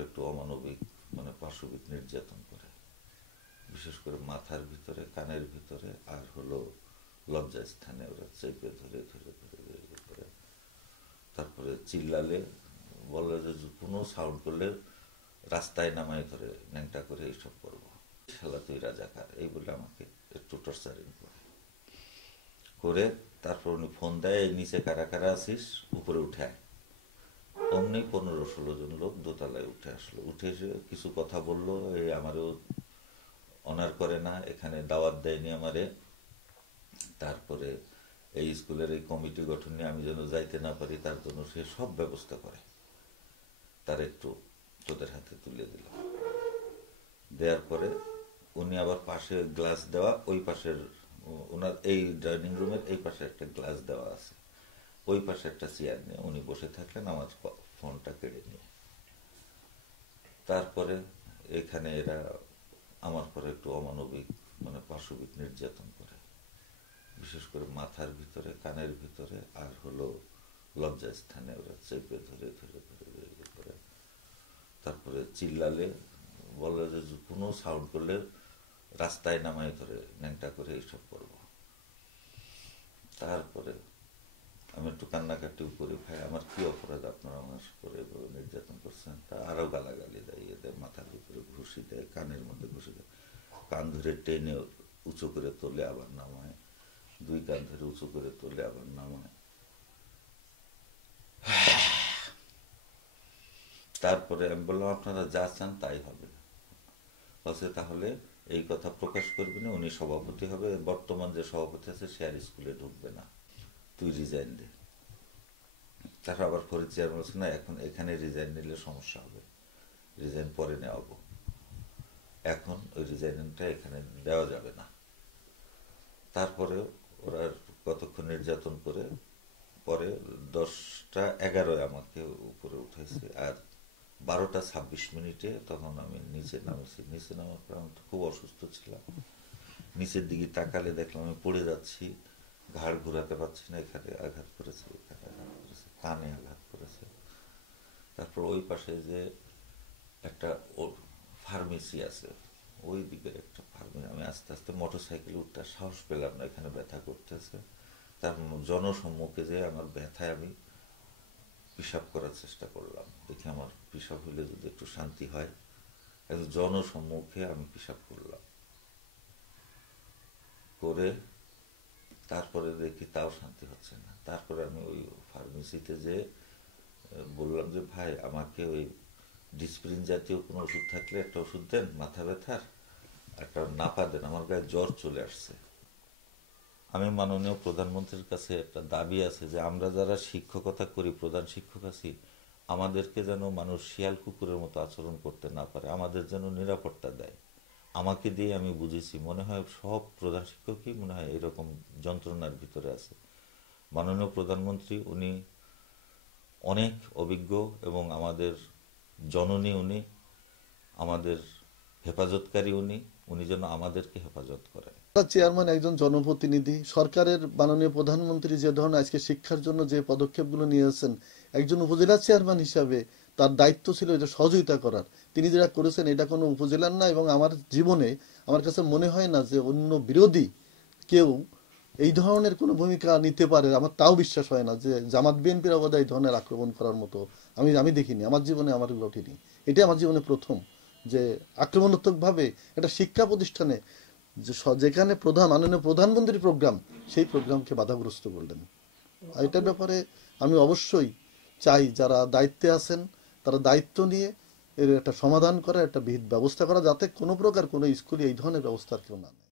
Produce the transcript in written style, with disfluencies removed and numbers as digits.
পরে একটু অমানবিক পাশবিক নির্যাতন করে, বিশেষ করে মাথার ভিতরে, কানের ভিতরে, আর হলো লজ্জাস্থানে ওরা চেপে ধরে ধরে ধরে করে। তারপরে চিল্লালে বলে যে কোনো সাউন্ড করলে রাস্তায় নামায় ধরে ন্যাংটা করে এইসব করবো, শালা তুই রাজাকার, এই বলে আমাকে একটু টর্চারিং করে। তারপর উনি ফোন দেয়, এই নিচে কারা কারা আছিস, উপরে উঠে আয়। অমনি 15-16 জন লোক দোতলায় উঠে আসলো। উঠে এসে কিছু কথা বললো, এই আমারও অনার করে না, এখানে দাওয়াত দেয়নি আমারে। তারপরে এই স্কুলের এই কমিটি গঠন নিয়ে আমি যেন যাইতে না পারি, তার জন্য সে সব ব্যবস্থা করে। তার একটু তোদের হাতে তুলে দিল। দেওয়ার পরে উনি আবার পাশে গ্লাস দেওয়া, ওই পাশের ওনার এই ডাইনিং রুমের এই পাশে একটা গ্লাস দেওয়া আছে, ওই পাশে একটা চেয়ার নিয়ে উনি বসে থাকলেন আমার ফোনটা কেড়ে নিয়ে। তারপরে এখানে এরা আমার পরে একটু অমানবিক পাশবিক নির্যাতন করে, বিশেষ করে মাথার ভিতরে, কানের ভিতরে, আর হলো লজ্জাস্থানে ওরা চেপে ধরে ধরে ধরে করে। তারপরে চিল্লালে বলে যে কোনো সাউন্ড করলে রাস্তায় নামায় ধরে ন্যাংটা করে এইসব করবো। তারপরে আমি একটু কান্নাকাটি করে, ভাই আমার কি অপরাধ, আপনারা আমার করে এভাবে নির্যাতন করছেন। তা আরো গালাগালি দেয়, এদের মাথার উপরে ঘুষি দেয়, কানের মধ্যে ঘুষি দেয়, কান ধরে টেনে উঁচু করে তোলে আবার নামায়, দুই কান ধরে উঁচু করে তোলে আবার নামায়। তারপরে আমি বললাম আপনারা যা চান তাই হবে। বলছে তাহলে এই কথা প্রকাশ করবি না, উনি সভাপতি হবে, বর্তমান যে সভাপতি আছে সে আর স্কুলে ঢুকবে না, তুই রিজাইন দে। তারপর আবার ফরিদ চেয়ার বলছে না, এখন এখানে রিজাইন নিলে সমস্যা হবে, রিজাইন পরে নেওয়াবো, এখন ওই রিজাইনটা এখানে দেওয়া যাবে না। তারপরে ওরা কতক্ষণ নির্যাতন করে পরে 10টা 11 আমাকে উপরে উঠেছে, আর 12টা 26 তখন আমি নিচে নামেছি। নিচে নামার পর আমি তো খুব অসুস্থ ছিলাম, নিচের দিকে তাকালে দেখলাম আমি পড়ে যাচ্ছি, ঘাড় ঘোরাতে পারছি না, এখানে আঘাত করেছে, এখানে আঘাত করেছে, কানে আঘাত করেছে। তারপর ওই পাশে যে একটা ফার্মেসি আছে, ওই দিকের একটা ফার্মেসি, আমি আস্তে আস্তে মোটর সাইকেলে উঠতে সাহস পেলাম না, এখানে ব্যথা করতেছে। তার জনসম্মুখে যে আমার ব্যথায় আমি পিসাব করার চেষ্টা করলাম, দেখি আমার পিসাব হইলে যদি একটু শান্তি হয়। জনসম্মুখে আমি পিসাব করলাম, করে তারপরে দেখি তাও শান্তি হচ্ছে না। তারপরে আমি ওই ফার্মেসিতে যে বললাম যে ভাই আমাকে ওই ডিসপ্রিন জাতীয় কোনো ওষুধ থাকলে একটা ওষুধ দেন, মাথা ব্যথার একটা নাপা দেন, আমার গায়ে জ্বর চলে আসছে। আমি মাননীয় প্রধানমন্ত্রীর কাছে একটা দাবি আছে যে আমরা যারা শিক্ষকতা করি, প্রধান শিক্ষক আছি, আমাদেরকে যেন মানুষ শিয়াল কুকুরের মতো আচরণ করতে না পারে, আমাদের যেন নিরাপত্তা দেয়। আমাকে দিয়ে আমি বুঝেছি, মনে হয় সব প্রধান শিক্ষকই মনে হয় এরকম যন্ত্রণার ভিতরে আছে। মাননীয় প্রধানমন্ত্রী উনি অনেক অভিজ্ঞ এবং আমাদের জননী, উনি আমাদের হেফাজতকারী, উনি উনি যেন আমাদেরকে হেফাজত করেন। চেয়ারম্যান একজন জনপ্রতিনিধি, সরকারের মাননীয় প্রধানমন্ত্রী যে ধরনের আজকে শিক্ষার জন্য যে পদক্ষেপগুলো নিয়েছেন, একজন উপজেলা চেয়ারম্যান হিসাবে তার দায়িত্ব ছিল এটা সহযোগিতা করার। তিনি যেটা করেছেন এটা কোনো উপজেলার না, এবং আমার জীবনে আমার কাছে মনে হয় না যে অন্য বিরোধী কেউ এই ধরনের কোনো ভূমিকা নিতে পারে। আমার তাও বিশ্বাস হয় না যে জামাত বিএনপির অবদায় এই ধরনের আক্রমণ করার মতো আমি দেখিনি, আমার জীবনে আমার ঘটেনি। এটা আমার জীবনে প্রথম যে আক্রমণাত্মকভাবে একটা শিক্ষা প্রতিষ্ঠানে যেখানে মাননীয় প্রধানমন্ত্রীর প্রোগ্রাম, সেই প্রোগ্রামকে বাধাগ্রস্ত করলেন। এটার ব্যাপারে আমি অবশ্যই চাই যারা দায়িত্বে আছেন তারা দায়িত্ব নিয়ে এর একটা সমাধান করা, একটা বিহিত ব্যবস্থা করা, যাতে কোনো প্রকার কোনো স্কুলে এই ধরনের ব্যবস্থার কেউ না নেয়।